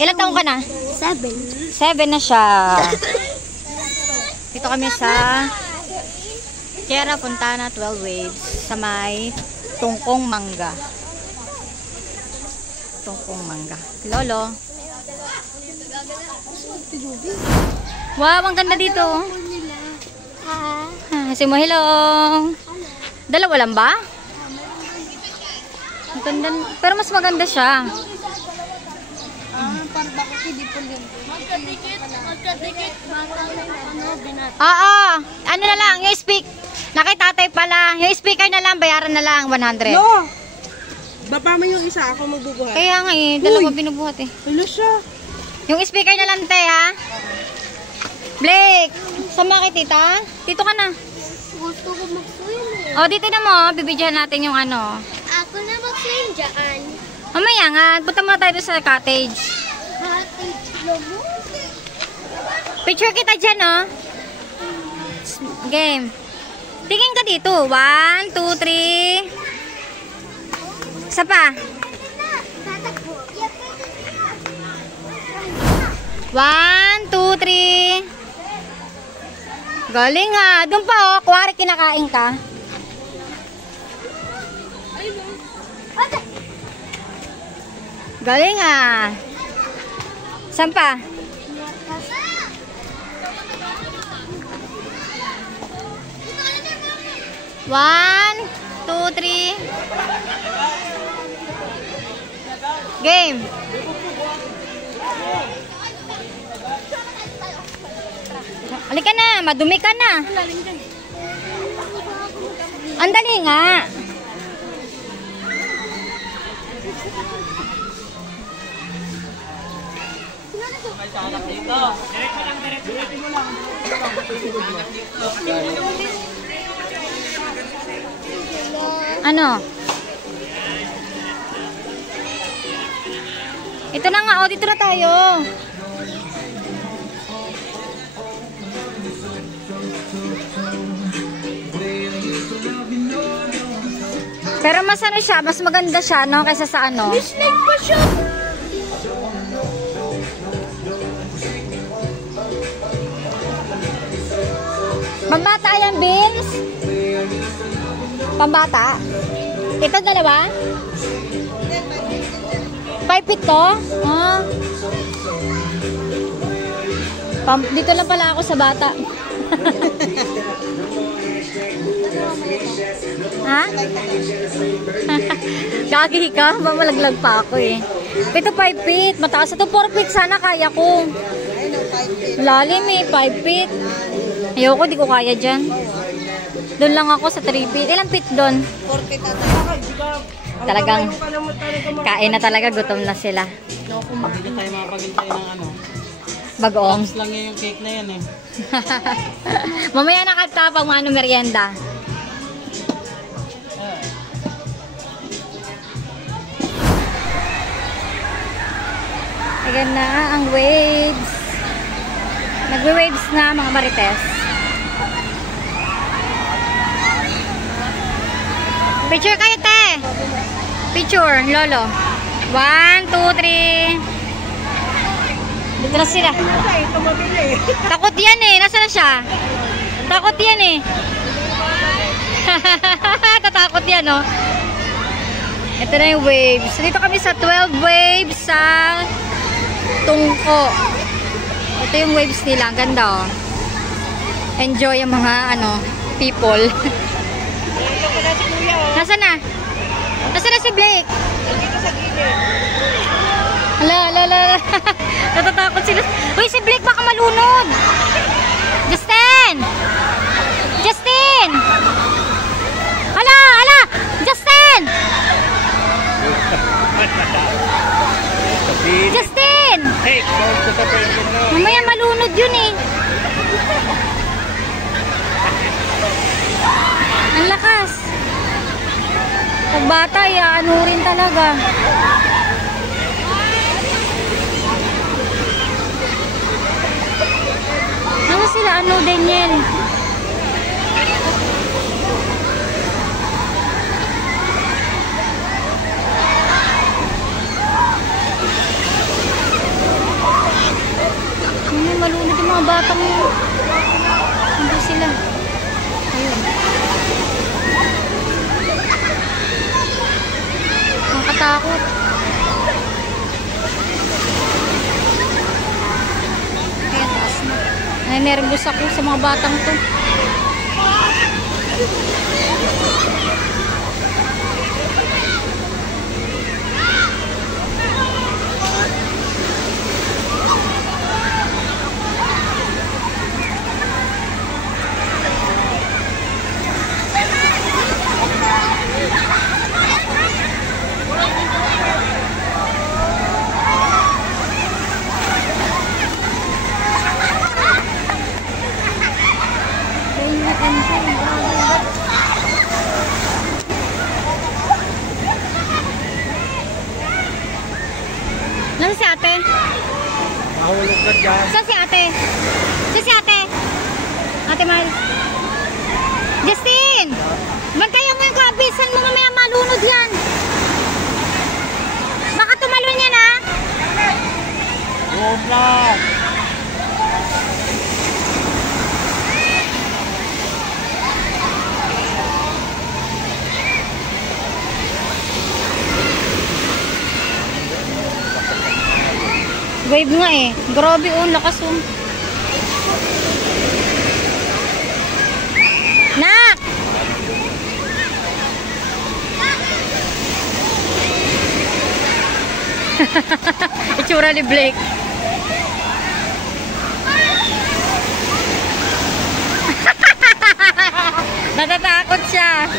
Ilang taong ka na? 7. 7 na siya. Dito kami sa Sierra Fontana 12 Waves sa may Tungkong Mangga. Tungkong Mangga. Lolo. Wow, ang ganda dito. Si mo, hello. Dalawa lang ba? Ang ganda, pero mas maganda siya. Ano na lang, yung nakitatay pala. Yung speaker na lang, bayaran na lang, 100. No! Baba mo yung isa, ako magbubuhat. Kaya nga eh, dalawa binubuhat eh. Ano siya? Yung speaker na lang, te, ha? Blake! Sama kay tita? Dito ka na. Gusto ko mag-swim eh. O, dito na mo. Bibidyohan natin yung ano. Ako na mag-swim dyan. Mamaya nga, punta muna tayo sa cottage. Cottage lobo. Picture kita dyan, oh. Game. Tingin ka dito. 1, 2, 3. Isa pa. 1, 2, 3. Galing nga. Doon pa, oh. Kuwari kinakain ka. Galing nga. Saan pa? 1, 2, 3. Game. Halika na, madumi ka na. Ang dali nga. Ano? Ito na nga, oh, dito na tayo. Pero mas ano siya, mas maganda siya, no, kaysa sa ano. May snake pa siya. Pambata yan, Vince? Pambata? Ito dalawa? 5 feet to? Ah. Dito lang pala ako sa bata. Ha? Gagi ka? Mamalaglag pa ako eh. Ito 5 feet. Mataas. Ito 4 feet. Sana kaya ko. Lalim eh. 5 feet. Ayoko, di ko kaya dyan. Doon lang ako sa 3 feet. Ilang feet doon? 4 feet ata. Talagang kain na talaga. Gutom na sila. Hindi tayo makapagintay ng ano. Bagoong. Tapos lang yung cake na yan eh. Mamaya nakatapang mga merienda. Ayan na ang waves. Nagwe-waves na mga marites. Picture kayo, te. Picture, lolo. 1, 2, 3. Dito na sila. Takot yan eh. Nasaan na siya? Takot yan eh. Tatakot yan, oh. Ito na yung waves. Dito kami sa 12 waves sa Tungko. Ito yung waves nila. Ang ganda, oh. Enjoy yung mga, ano, people. Nasaan na? Nasaan na si Blake? Hala, hala, hala. Natatakot sila. Uy, si Blake baka malunod. Justin! Justin! Hala, hala! Justin! Justin! Mamaya malunod yun eh. Ang lakas. Pag bata, ano rin talaga. Ano sila? Ano din yan? malunod yung mga batang hindi sila. Ayun. Nakakatakot. Kaya taas na. Nervous ako sa mga batang to. Nasaan si ate? Mahulog ka dyan. Saan si ate? Saan si ate? Ate Mahal. Justin! Bantayan mo yung kabisan mo, mamaya malunod yan. Baka tumalon yan, ha? Huwag lang. Wave nga eh. Grabe oh, lakas oh. Nak! Itsura ni Blake. Natatakot siya.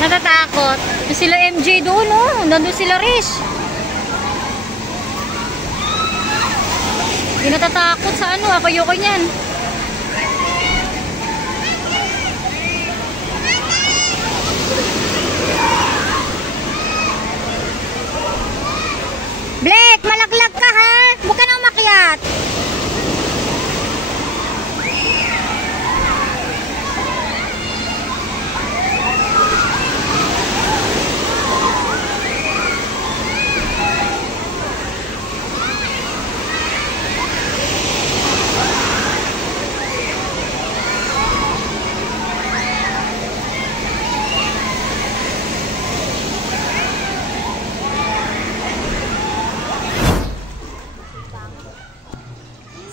Natatakot. Sila MJ doon, oh. Nandun sila Rish. Hindi natatakot sa ano, ayoko niyan. Blake, malaglag ka ha? Huwag ka na umakyat.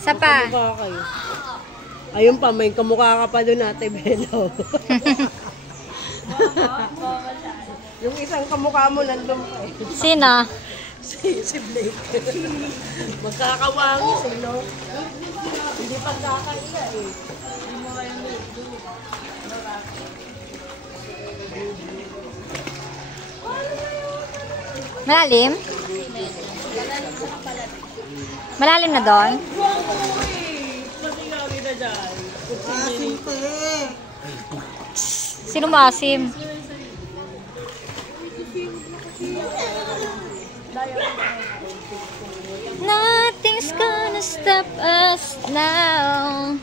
Isa pa. Kamukha kayo. Ayun pa, may kamukha ka pa doon, Ate Belo. Yung isang kamukha mo nandun pa eh. Sino? Si Blake. Magkakawangi sino? Hindi pagkakaila eh. Malalim? Malalim na doon? Asim pa eh. Sino maasim? Nothing's gonna stop us now.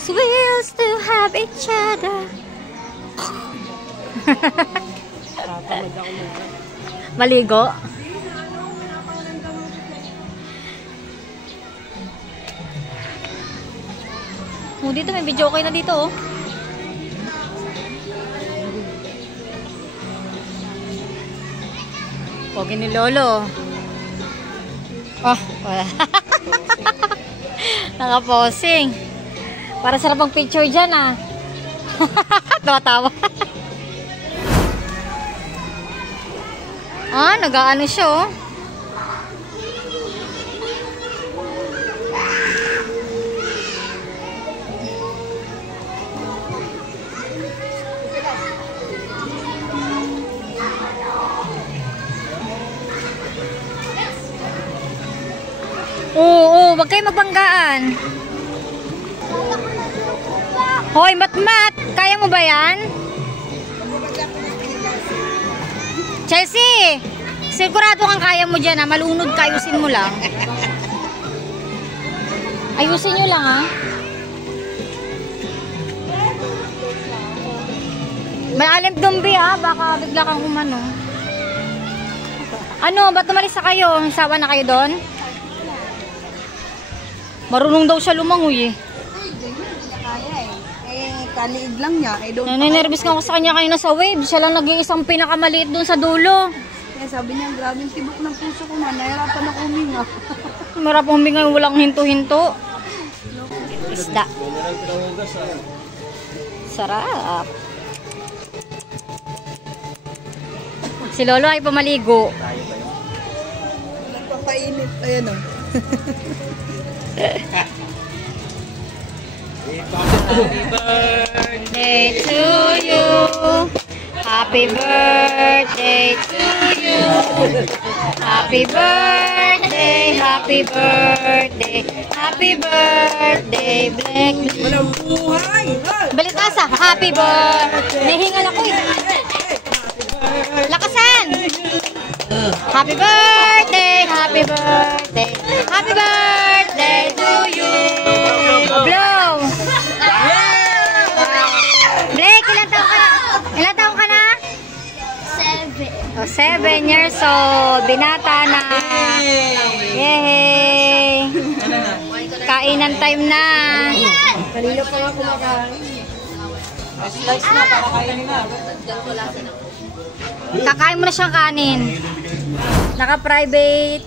So we'll still have each other. Tatamad ako muna. Maligo? Oh, dito may video okay na dito oh. Pogi ni Lolo. Oh, wala. Nakaposing. Para sarap ang picture dyan ah. Tawa-tawa. Ah, nag-aano siya oh. Oo, wag kayo magbanggaan. Hoy, mat-mat. Kaya mo ba yan? Chelsea, sigurado kang kaya mo dyan ha. Malunod ka, ayusin mo lang. Ayusin nyo lang ha. Malalim dumbi ha. Baka bigla kang umano. Ano, ba't umalis na kayo? Sawa na kayo doon? Marunong daw siya lumangoy eh. Kaya eh. Eh, kaliig lang niya. Eh, doon Naninervous nga ako sa kanya kanina sa wave. Siya lang nag-iisang pinakamaliit doon sa dulo. Kaya sabi niya, grabe yung tibok ng puso ko man. Nahirapan ako huminga. Marap huminga, walang hinto-hinto. Isda. Sarap. Si Lolo ay pamaligo. Nagpapainit. Ayan o. Birthday to you. Happy birthday to you. Happy birthday, happy birthday, happy birthday, Black. Walang buhay! Balik asa, happy birthday. Nahingal ako eh. Lakasan! Happy birthday, happy birthday, happy birthday to you. Blow! Blake, ilan taon ka na? Ilan taon ka na? 7. Oh, 7 years old. Binata na. Yay! Kainan time na. Kanina pa nga kumakain. Slice na para kainin na. Kakain mo na siyang kanin. Naka-private.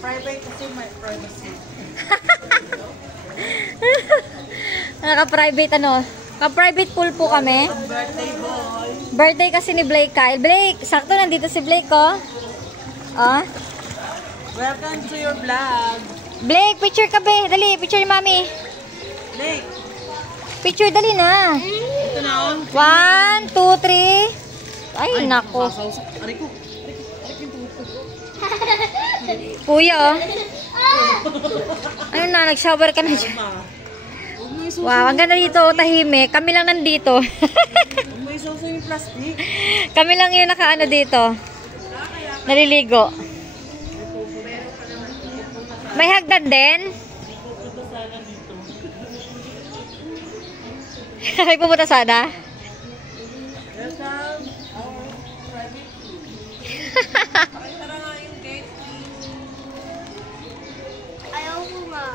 Private kasi may privacy. Naka-private ano. Naka-private pool po kami. Birthday boy. Birthday kasi ni Blake Kyle. Blake, sakto nandito si Blake ko. Oh. Welcome to your vlog. Blake, picture ka be. Dali, picture ni Mami. Blake, Picture, dali na. ito na oh. 1, 2, 3. Ay, nako. Aray ko. Kuya, oh. Ayun na, nag-shower ka na dyan. Wow, ang ganda dito, tahimik. Kami lang nandito. May sauce yung plastic. Kami lang yung nakaano dito. Naliligo. May hagdan din. May pupunta sana. Welcome. Private pool. Pakitara nga yung gate. Ayaw ko nga.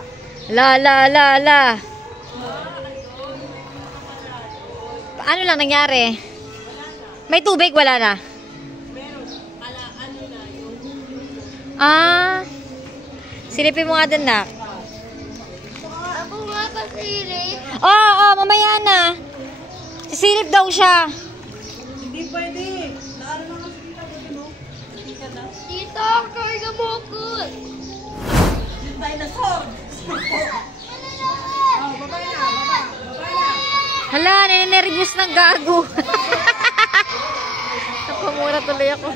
La. Ano lang nangyari? May tubig, wala na. Ah. Silipin mo nga dun, nak. Ako nga pasili. Oo, mamaya na. Sisilip daw siya. Hindi pwede. Naano na kasi kita pwede mo. Hindi ka na. Tito, karga mo ako. Yung dinosaur. Oh, babay na. Babay na. Hala, naninervous ng gago. Napamura tuloy ako.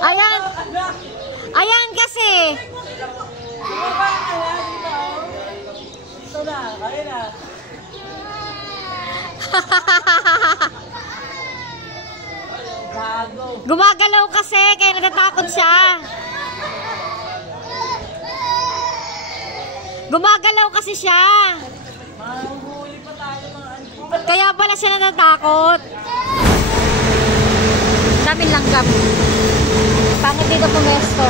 Ayan. Ayan kasi. Babay na yan. Dito oh. Ito na. Kaya na. Gago. Gumagalaw kasi, kaya natatakot siya. Gumagalaw kasi siya. Mahuhuli pa tayo mga antik. Kaya pala siya natatakot. Daming langgam. Pangit dito pumesto.